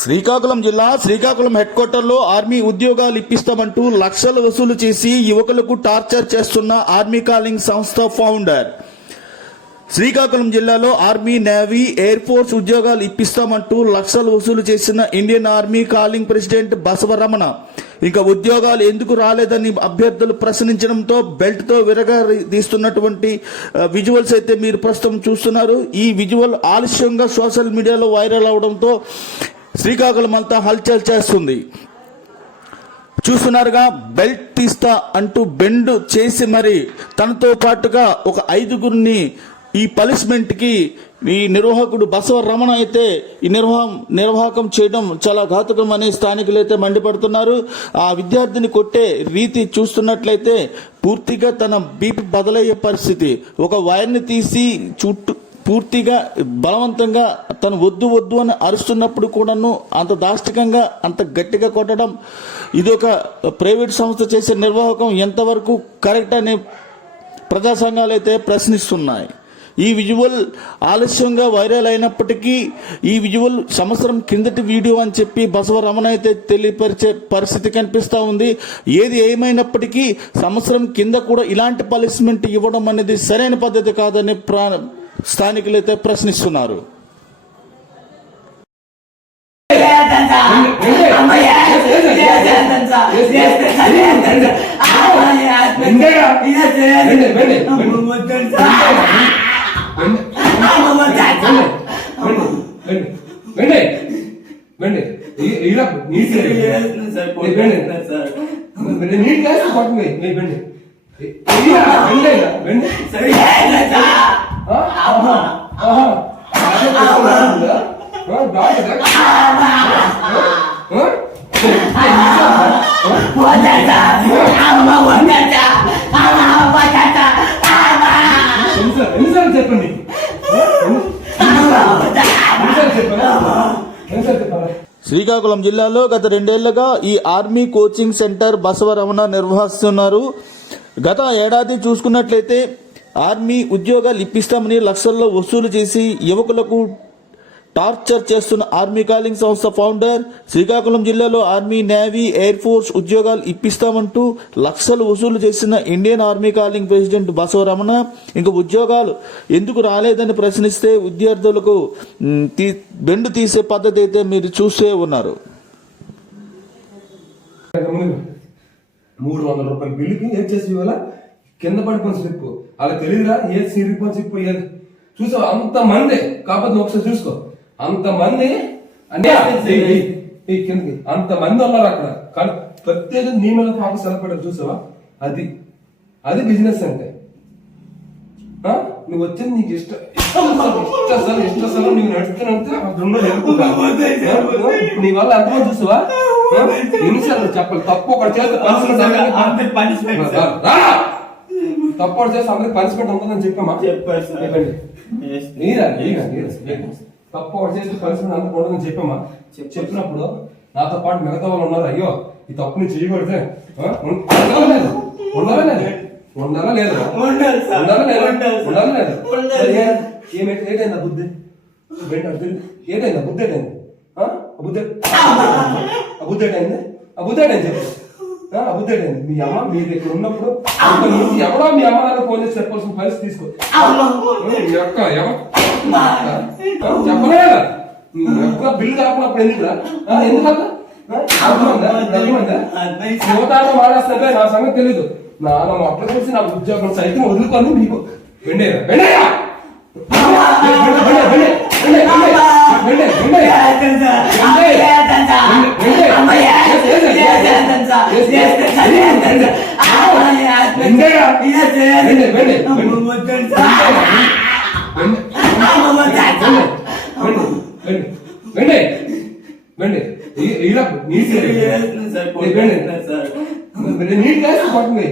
శ్రీకాకుళం జిల్లా శ్రీకాకుళం హెడ్ క్వార్టర్లో ఆర్మీ ఉద్యోగాలు ఇప్పిస్తామంటూ లక్షలు వసూలు చేసి యువకులకు టార్చర్ చేస్తున్న ఆర్మీ కాలింగ్ సంస్థ ఫౌండర్. శ్రీకాకుళం జిల్లాలో ఆర్మీ, నేవీ, ఎయిర్ ఫోర్స్ ఉద్యోగాలు ఇప్పిస్తామంటూ లక్షలు వసూలు చేసిన ఇండియన్ ఆర్మీ కాలింగ్ ప్రెసిడెంట్ బసవరమణ ఇంకా ఉద్యోగాలు ఎందుకు రాలేదని అభ్యర్థులు ప్రశ్నించడంతో బెల్ట్ తో విరగదీస్తున్నటువంటి విజువల్స్ అయితే మీరు ప్రస్తుతం చూస్తున్నారు. ఈ విజువల్ ఆలస్యంగా సోషల్ మీడియాలో వైరల్ అవడంతో శ్రీకాకుళం అంతా హల్చల్ చేస్తుంది. చూస్తున్నారుగా, బెల్ట్ తీస్తా అంటూ బెండ్ చేసి మరి తనతో పాటుగా ఒక 5గురిని ఈ పనిష్మెంట్ కి ఈ నిర్వాహకుడు బసవరమణ అయితే ఈ నిర్వాహకం చేయడం చాలా ఘాతుకం అని స్థానికులు అయితే మండిపడుతున్నారు. ఆ విద్యార్థిని కొట్టే రీతి చూస్తున్నట్లయితే పూర్తిగా తన బీపీ బదలయ్యే పరిస్థితి. ఒక వైర్ని తీసి చుట్టూ పూర్తిగా బలవంతంగా తను వద్దు వద్దు అని అరుస్తున్నప్పుడు కూడాను అంత దాష్టికంగా అంత గట్టిగా కొట్టడం, ఇదొక ప్రైవేట్ సంస్థ చేసే నిర్వాహకం ఎంతవరకు కరెక్ట్ అనే ప్రజా సంఘాలు అయితే ప్రశ్నిస్తున్నాయి. ఈ విజువల్ ఆలస్యంగా వైరల్ అయినప్పటికీ ఈ విజువల్ సంవత్సరం కిందటి వీడియో అని చెప్పి బసవరమణ అయితే తెలియపరిచే పరిస్థితి కనిపిస్తూ ఉంది. ఏది ఏమైనప్పటికీ సంవత్సరం కింద కూడా ఇలాంటి పనిష్మెంట్ ఇవ్వడం అనేది సరైన పద్ధతి కాదని స్థానికులైతే ప్రశ్నిస్తున్నారు. చెప్పండి. శ్రీకాకుళం జిల్లాలో గత 2 ఏళ్లుగా ఈ ఆర్మీ కోచింగ్ సెంటర్ బసవరమణ నిర్వహిస్తున్నారు. గత ఏడాది చూసుకున్నట్లయితే ఆర్మీ ఉద్యోగాలు ఇప్పిస్తామని లక్షల్లో వసూలు చేసి యువకులకు టార్చర్ చేస్తున్న ఆర్మీ కాలింగ్ సంస్థ ఫౌండర్. శ్రీకాకుళం జిల్లాలో ఆర్మీ, నేవీ, ఎయిర్ ఫోర్స్ ఉద్యోగాలు ఇప్పిస్తామంటూ లక్షలు వసూలు చేసిన ఇండియన్ ఆర్మీ కాలింగ్ ప్రెసిడెంట్ బసవరమణ ఇంకా ఉద్యోగాలు ఎందుకు రాలేదని ప్రశ్నిస్తే విద్యార్థులకు బెండు తీసే పద్ధతి అయితే మీరు చూసే ఉన్నారు. 300 రూపాయల బిల్లుకి ఏం చేసి ఇవాళ కింద పడిపోయిన స్లిప్ అలా తెలియదురా, ఏ సిరిపోయిన స్లిప్ అయ్యేది చూసావు. అంతమంది కాకపోతే ఒకసారి చూసుకో, అంతమంది అంటే కిందకి అంతమంది ఉన్నారు అక్కడ. కానీ ప్రత్యేక నీ మీద ఫోకస్ సెలపడారు చూసావా. అది బిజినెస్ అంటే. నువ్వు వచ్చింది నీకు ఇష్టం నువ్వు నడుస్తున్నా నీ వల్ల ఎంతమంది చూసావా. ఎన్నిసార్లు చెప్పాలి, తప్పు ఒకటి చేస్తే తప్పు ఒకటి చేస్తే అందరికి పనిష్మెంట్ ఉంటుందని చెప్పామా. తప్పు ఒకటి చేస్తే పనిష్మెంట్ అందరికి ఉండదని చెప్పామా. చెప్పినప్పుడు నాతో పాటు మిగతా వాళ్ళు ఉన్నారు, అయ్యో ఈ తప్పు నీ చేయకూడదే ఉండాలా లేదా ఏటైందా బుద్ధి ఏటైందా బుద్ధి ఏటైంది అబుద్ధేటైంది చెప్పు. అబుద్ధేటైంది మీ అమ్మ మీరు ఇక్కడ ఉన్నప్పుడు ఎవడో మీ అమ్మ నాన్న ఫోన్ చేసి చెప్పాల్సిన పరిస్థితి తీసుకో. చెప్పలేదా బిల్లు కాకున్నప్పుడు ఎందుకురా శివతారం వాడేస్తే నా సంగతి తెలీదు. నాన్న మొట్టలు చూసి నా ఉద్యోగం సైతం వదులుకొని మీకు వెండయ్యా నీట్ కాదు పడుతుంది.